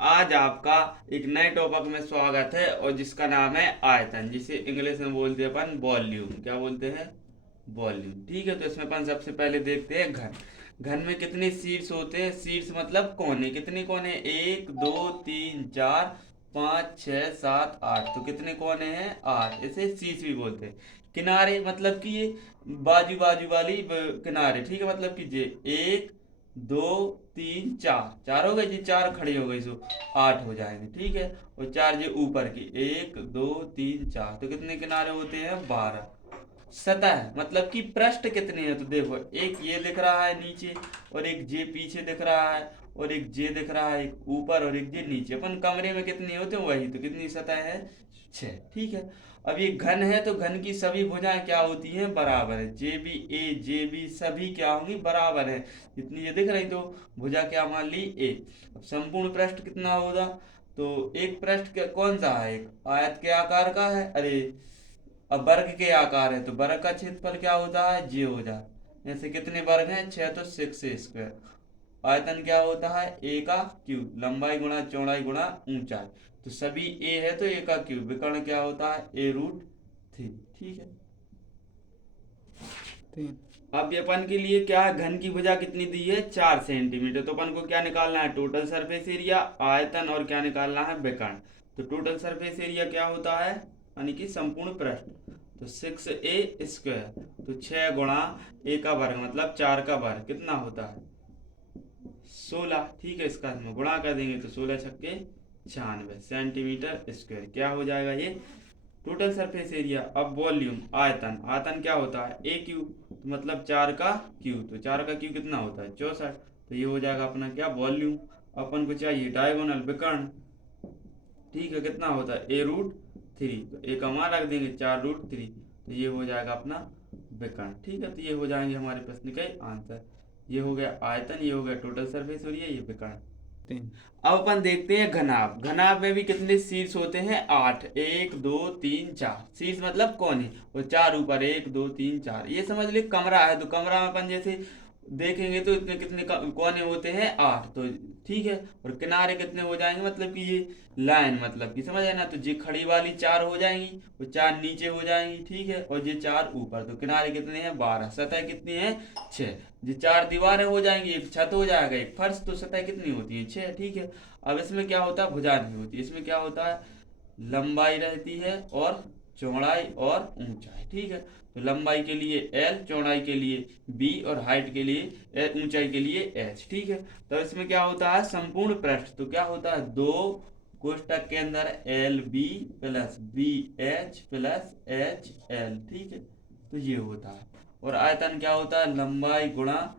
आज आपका एक नए टॉपिक में स्वागत है और जिसका नाम है आयतन, जिसे इंग्लिश में बोलते हैं अपन वॉल्यूम। क्या बोलते हैं? वॉल्यूम। ठीक है, तो इसमें अपन सबसे पहले देखते हैं घन। घन में कितने शीर्ष होते हैं? शीर्ष मतलब कोने। कितने कोने? एक, दो, तीन, चार, पाँच, छः, सात, आठ। तो कितने कोने हैं? आठ। इसे शीर्ष भी बोलते हैं। किनारे मतलब कि ये बाजू बाजू वाली किनारे। ठीक है, मतलब कि ये एक, दो, तीन, चार। चार हो गए जी, चार खड़ी हो गई, सो आठ हो जाएंगे। ठीक है, और चार जी ऊपर की, एक, दो, तीन, चार। तो कितने किनारे होते हैं? 12। सतह मतलब कि पृष्ठ कितने हैं? तो देखो, एक ये दिख रहा है नीचे, और एक जे पीछे दिख रहा है, और एक जे दिख रहा है, एक ऊपर और एक जे नीचे। अपन कमरे में कितने होते हैं वही, तो कितनी सतह है? 6। ठीक है, अब ये घन है तो घन की सभी भुजाएं क्या होती हैं? बराबर है। जे बी ए जे बी सभी क्या होंगी? बराबर है। जितनी ये दिख रही, तो भुजा क्या मान ली? ए। अब संपूर्ण पृष्ठ कितना होगा? तो एक पृष्ठ कौन सा है? एक आयत के आकार का है। अरे, अब वर्ग के आकार है तो वर्ग का क्षेत्रफल क्या होता है? जे हो जाए। जैसे कितने वर्ग हैं? 6, तो 6 स्क्वायर। आयतन क्या होता है? ए का क्यूब। लंबाई गुणा चौड़ाई गुणा ऊंचाई। तो सभी ए है तो ए का क्यूब। विकर्ण क्या होता है? A√3। ठीक है, तीन। अब ये अपन के लिए क्या है? घन की भुजा कितनी दी है? 4 सेंटीमीटर। तो अपन को क्या निकालना है? टोटल सरफेस एरिया, आयतन, और क्या निकालना है? विकर्ण। तो टोटल सरफेस एरिया क्या होता है? यानी कि संपूर्ण पृष्ठ। तो 6a²। तो 6 गुणा ए का वर्ग मतलब 4 का वर्ग कितना होता है? 16। ठीक है, इसका हम गुणा कर देंगे तो 16×6 = 96 सेंटीमीटर स्क्वायर। क्या हो जाएगा ये? Total surface area. अब वॉल्यूम, आयतन। आयतन क्या होता है? ए क्यूब। तो मतलब 4 का क्यूब। तो 4 का क्यूब कितना होता है? 64। तो ये हो जाएगा अपना क्या? वॉल्यूम। अपन को चाहिए डायगोनल, विकर्ण। ठीक है, कितना होता है? A√3। तो ए का मान रख देंगे 4√3। तो ये हो जाएगा अपना विकर्ण। ठीक है, तो ये हो जाएंगे हमारे प्रश्न के आंसर। ये हो गया आयतन, ये हो गया टोटल सरफेस एरिया, ये विकर्ण। तीन। अब अपन देखते हैं घनाभ। घनाभ में भी कितने शीर्ष होते हैं? 8। एक, दो, तीन, चार। शीर्ष मतलब कोने, और चार ऊपर। एक, दो, तीन, चार। ये समझ ले कमरा है, तो कमरा में अपन जैसे देखेंगे तो इतने कितने कोने होते हैं? 8। तो ठीक है, और किनारे कितने हो जाएंगे? मतलब कि ये लाइन, मतलब कि समझ है ना। तो ये खड़ी वाली 4 हो जाएंगी, और 4 नीचे हो जाएंगी। ठीक है, और ये 4 ऊपर। तो किनारे कितने हैं? 12। सतह कितनी है? 6। ये 4 दीवारें हो जाएंगी, एक छत हो जाएगा, एक फर्श। तो सतह कितनी होती है? 6। ठीक है, अब इसमें क्या होता है? भुजा नहीं होती। इसमें क्या होता है? लंबाई रहती है और चौड़ाई और ऊंचाई। ठीक है, तो लंबाई के लिए L, चौड़ाई के लिए B, और हाइट के लिए ऊंचाई के लिए H। ठीक है, तो इसमें क्या होता है? संपूर्ण पृष्ठ। तो क्या होता है? दो कोष्टक के अंदर LB plus BH plus HL। ठीक है, तो ये होता है। और आयतन क्या होता है? लंबाई गुणा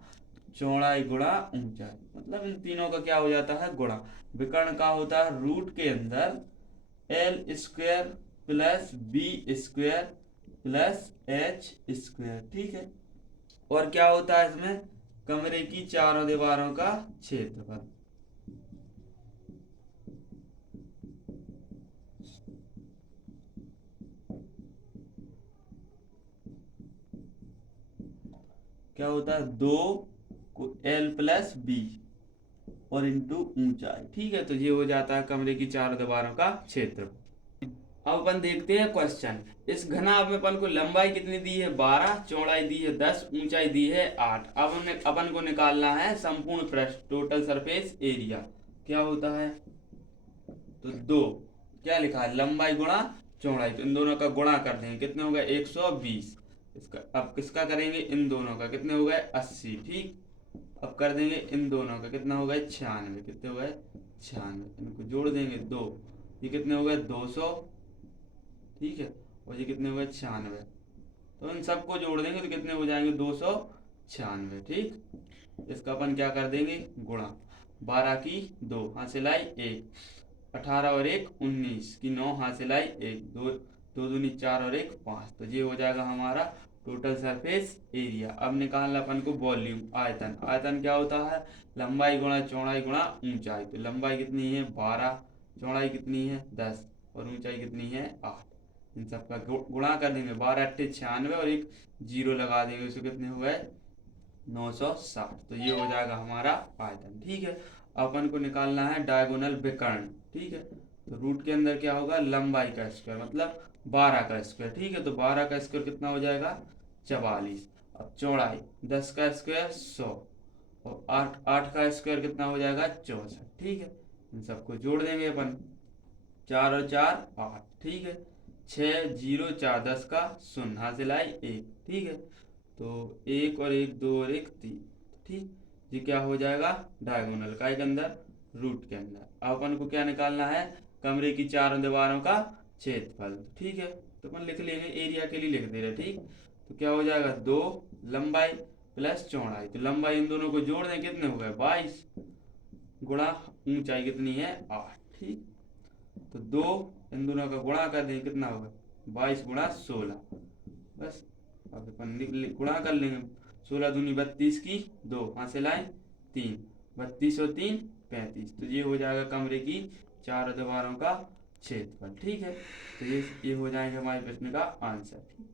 चौड़ाई गुणा ऊंचाई। मतलब इन तीनों का क्या हो जाता है? गुणा। विकर्ण का होता है रूट के अंदर L² plus B² plus H²। ठीक है, और क्या होता है इसमें? कमरे की चारों दीवारों का क्षेत्रफल। क्या होता है? दो को L प्लस B और इंटू ऊंचाई। ठीक है, तो ये हो जाता है कमरे की चारों दीवारों का क्षेत्र। अब अपन देखते हैं क्वेश्चन। इस घनाभ में अपन को लंबाई कितनी दी है? 12, चौड़ाई दी है 10, ऊंचाई दी है 8। अब हमें अपन को निकालना है संपूर्ण पृष्ठ, टोटल सरफेस एरिया। क्या होता है? तो दो, क्या लिखा है? लंबाई गुणा चौड़ाई। तो इन दोनों का गुणा कर देंगे, कितने हो गए? 120। इसका अब किसका करेंगे? इन दोनों का। कितने हो गए? 80। ठीक, अब कर देंगे इन दोनों का। कितना हो गए? 96। कितने हो गए? 96। इनको जोड़ देंगे दो, ये कितने हो गए? 200। ठीक है, और ये कितने हो गए? 96। तो इन सबको जोड़ देंगे तो कितने हो जाएंगे? 296। ठीक, इसका अपन क्या कर देंगे? गुणा। 12 की 2 हासिल आई 1, 18 और 1 19 की 9 हासिल आई 1, 2 2 दूनी 4 और 1 5। तो ये हो जाएगा हमारा टोटल सरफेस एरिया। अब निकालना अपन को वॉल्यूम, आयतन। आयतन क्या होता है? लंबाई गुणा चौड़ाई गुणा ऊंचाई। तो लंबाई कितनी है? 12, चौड़ाई कितनी है? 10, और ऊंचाई कितनी है? 8। इन सब का गुणा कर देंगे। 12 8 96, और एक जीरो लगा देंगे, उसको कितने हो गए? 960। तो ये हो जाएगा हमारा आयतन। ठीक है, अपन को निकालना है डायगोनल विकर्ण। ठीक है, तो रूट के अंदर क्या होगा, लंबाई का स्क्वायर मतलब 12 का स्क्वायर। ठीक है, तो 12 का स्क्वायर कितना हो जाएगा, 44। अब चौड़ाई 10 का स्क्वायर 100, और 8 का स्क्वायर कितना हो जाएगा, 64। ठीक है, इन सबको जोड़ देंगे अपन, 4 और 4 8। ठीक है, 6 0 4 10 का शून्य, हासिल आई 1। ठीक है, तो 1 और 1 2 और 1 3। ठीक, ये क्या हो जाएगा, डायगोनल का एक अंदर, रूट के अंदर। अब अपन को क्या निकालना है, कमरे की चारों दीवारों का क्षेत्रफल। ठीक है, तो अपन लिख लेंगे, एरिया के लिए लिख दे रहे। ठीक, तो क्या हो जाएगा, 2 लंबाई प्लस चौड़ाई, तो लंबाई इन दोनों को जोड़ दें, कितने हो गए 22, गुणा ऊंचाई कितनी है 8। ठीक, तो 2 इन दोनों का गुणा कर दें, कितना होगा 22 गुणा 16। बस, अब अपन गुणा कर लेंगे, 16 दूनी 32 की 2, हासिल आए 3, 32 और 3 35। तो ये हो जाएगा कमरे की चारों दीवारों का क्षेत्रफल। ठीक है, तो ये हो जाएंगे हमारे प्रश्न का आंसर। ठीक।